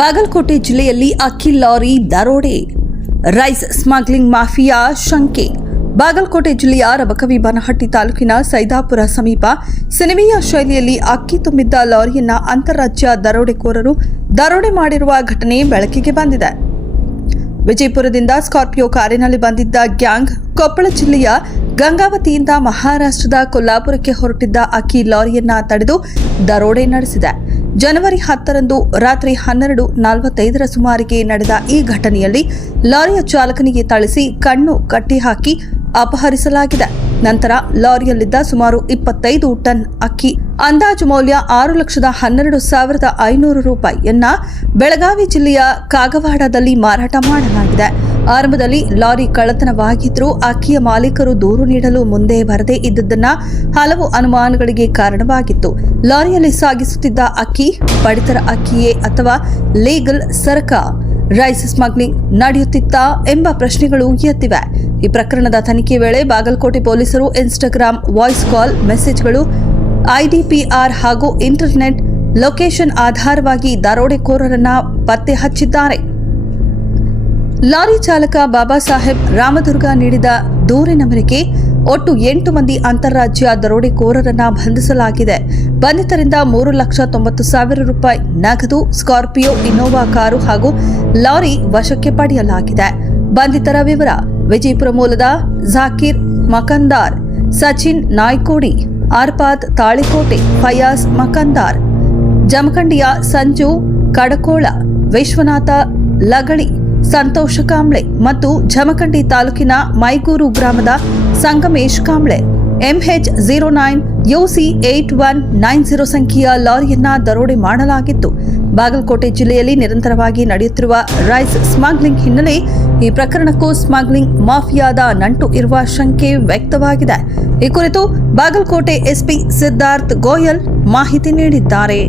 ಬಾಗಲಕೋಟೆ ಜಿಲ್ಲೆಯಲ್ಲಿ ಅಕ್ಕಿ ಲಾರಿ ದರೋಡೆ, ರೈಸ್ ಸ್ಮಗ್ಲಿಂಗ್ ಮಾಫಿಯಾ ಶಂಕೆ. ಬಾಗಲಕೋಟೆ ಜಿಲ್ಲೆಯ ರಬಕವಿ-ಬನಹಟ್ಟಿ ತಾಲೂಕಿನ ಸೈದಾಪುರ ಸಮೀಪ ಸಿನಿಮೀಯ ಶೈಲಿಯಲ್ಲಿ ಅಕ್ಕಿ ತುಂಬಿದ್ದ ಲಾರಿಯನ್ನ ಅಂತಾರಾಜ್ಯ ದರೋಡೆಕೋರರು ದರೋಡೆ ಮಾಡಿರುವ ಘಟನೆ ಬೆಳಕಿಗೆ ಬಂದಿದೆ. ವಿಜಯಪುರದಿಂದ ಸ್ಕಾರ್ಪಿಯೋ ಕಾರಿನಲ್ಲಿ ಬಂದಿದ್ದ ಗ್ಯಾಂಗ್ ಕೊಪ್ಪಳ ಜಿಲ್ಲೆಯ ಗಂಗಾವತಿಯಿಂದ ಮಹಾರಾಷ್ಟ್ರದ ಕೊಲ್ಲಾಪುರಕ್ಕೆ ಹೊರಟಿದ್ದ ಅಕ್ಕಿ ಲಾರಿಯನ್ನ ತಡೆದು ದರೋಡೆ ನಡೆಸಿದೆ. ಜನವರಿ 10ರಂದು ರಾತ್ರಿ 12:45 ಸುಮಾರಿಗೆ ನಡೆದ ಈ ಘಟನೆಯಲ್ಲಿ ಲಾರಿಯ ಚಾಲಕನಿಗೆ ಥಳಿಸಿ ಕಣ್ಣು ಕಟ್ಟಿಹಾಕಿ ಅಪಹರಿಸಲಾಗಿದೆ. ನಂತರ ಲಾರಿಯಲ್ಲಿದ್ದ ಸುಮಾರು 25 ಟನ್ ಅಕ್ಕಿ ಅಂದಾಜು ಮೌಲ್ಯ 6,12,500 ರೂಪಾಯಿಯನ್ನ ಬೆಳಗಾವಿ ಜಿಲ್ಲೆಯ ಕಾಗವಾಡದಲ್ಲಿ ಮಾರಾಟ ಮಾಡಲಾಗಿದೆ. ಆರಂಭದಲ್ಲಿ ಲಾರಿ ಕಳ್ಳತನವಾಗಿದ್ದರೂ ಅಕ್ಕಿಯ ಮಾಲೀಕರು ದೂರು ನೀಡಲು ಮುಂದೆ ಬರದೇ ಇದ್ದುದನ್ನ ಹಲವು ಅನುಮಾನಗಳಿಗೆ ಕಾರಣವಾಗಿತ್ತು. ಲಾರಿಯಲ್ಲಿ ಸಾಗಿಸುತ್ತಿದ್ದ ಅಕ್ಕಿ ಪಡಿತರ ಅಕ್ಕಿಯೇ ಅಥವಾ ಲೀಗಲ್ ಸರಕ, ರೈಸ್ ಸ್ಮಗ್ಲಿಂಗ್ ನಡೆಯುತ್ತಿತ್ತಾ ಎಂಬ ಪ್ರಶ್ನೆಗಳು ಎದ್ದಿವೆ. ಈ ಪ್ರಕರಣದ ತನಿಖೆ ವೇಳೆ ಬಾಗಲಕೋಟೆ ಪೊಲೀಸರು ಇನ್ಸ್ಟಾಗ್ರಾಂ ವಾಯ್ಸ್ ಕಾಲ್ ಮೆಸೇಜ್ಗಳು, ಐಡಿಪಿಆರ್ ಹಾಗೂ ಇಂಟರ್ನೆಟ್ ಲೊಕೇಶನ್ ಆಧಾರವಾಗಿ ದರೋಡೆಕೋರರನ್ನ ಪತ್ತೆ ಹಚ್ಚಿದ್ದಾರೆ. ಲಾರಿ ಚಾಲಕ ಬಾಬಾ ಸಾಹೇಬ್ ರಾಮದುರ್ಗ ನೀಡಿದ ದೂರಿನ ಮೇರೆಗೆ ಒಟ್ಟು 8 ಮಂದಿ ಅಂತಾರಾಜ್ಯ ದರೋಡೆಕೋರರನ್ನ ಬಂಧಿಸಲಾಗಿದೆ. ಬಂಧಿತರಿಂದ 3,90,000 ರೂಪಾಯಿ ನಗದು, ಸ್ಕಾರ್ಪಿಯೋ ಇನ್ನೋವಾ ಕಾರು ಹಾಗೂ ಲಾರಿ ವಶಕ್ಕೆ ಪಡೆಯಲಾಗಿದೆ. ಬಂಧಿತರ ವಿವರ: ವಿಜಯಪುರ ಮೂಲದ ಜಾಕೀರ್ ಮಕಂದಾರ್, ಸಚಿನ್ ನಾಯ್ಕೋಡಿ, ಆರ್ಪಾದ್ ತಾಳಿಕೋಟೆ, ಫಯಾಜ್ ಮಕಂದಾರ್, ಜಮಖಂಡಿಯ ಸಂಜು ಕಡಕೋಳ, ವಿಶ್ವನಾಥ ಲಗಳಿ, ಸಂತೋಷ ಕಾಂಬ್ಳೆ ಮತ್ತು ಜಮಖಂಡಿ ತಾಲೂಕಿನ ಮೈಗೂರು ಗ್ರಾಮದ ಸಂಗಮೇಶ್ ಕಾಂಬ್ಳೆ. MH09UC8190 ಸಂಖ್ಯೆಯ ಲಾರಿಯನ್ನ ದರೋಡೆ ಮಾಡಲಾಗಿತ್ತು. ಬಾಗಲಕೋಟೆ ಜಿಲ್ಲೆಯಲ್ಲಿ ನಿರಂತರವಾಗಿ ನಡೆಯುತ್ತಿರುವ ರೈಸ್ ಸ್ಮಗ್ಲಿಂಗ್ ಹಿನ್ನೆಲೆ ಈ ಪ್ರಕರಣಕ್ಕೂ ಸ್ಮಗ್ಲಿಂಗ್ ಮಾಫಿಯಾದ ನಂಟು ಇರುವ ಶಂಕೆ ವ್ಯಕ್ತವಾಗಿದೆ. ಈ ಕುರಿತು ಬಾಗಲಕೋಟೆ ಎಸ್ಪಿ ಸಿದ್ಧಾರ್ಥ್ ಗೋಯಲ್ ಮಾಹಿತಿ ನೀಡಿದ್ದಾರೆ.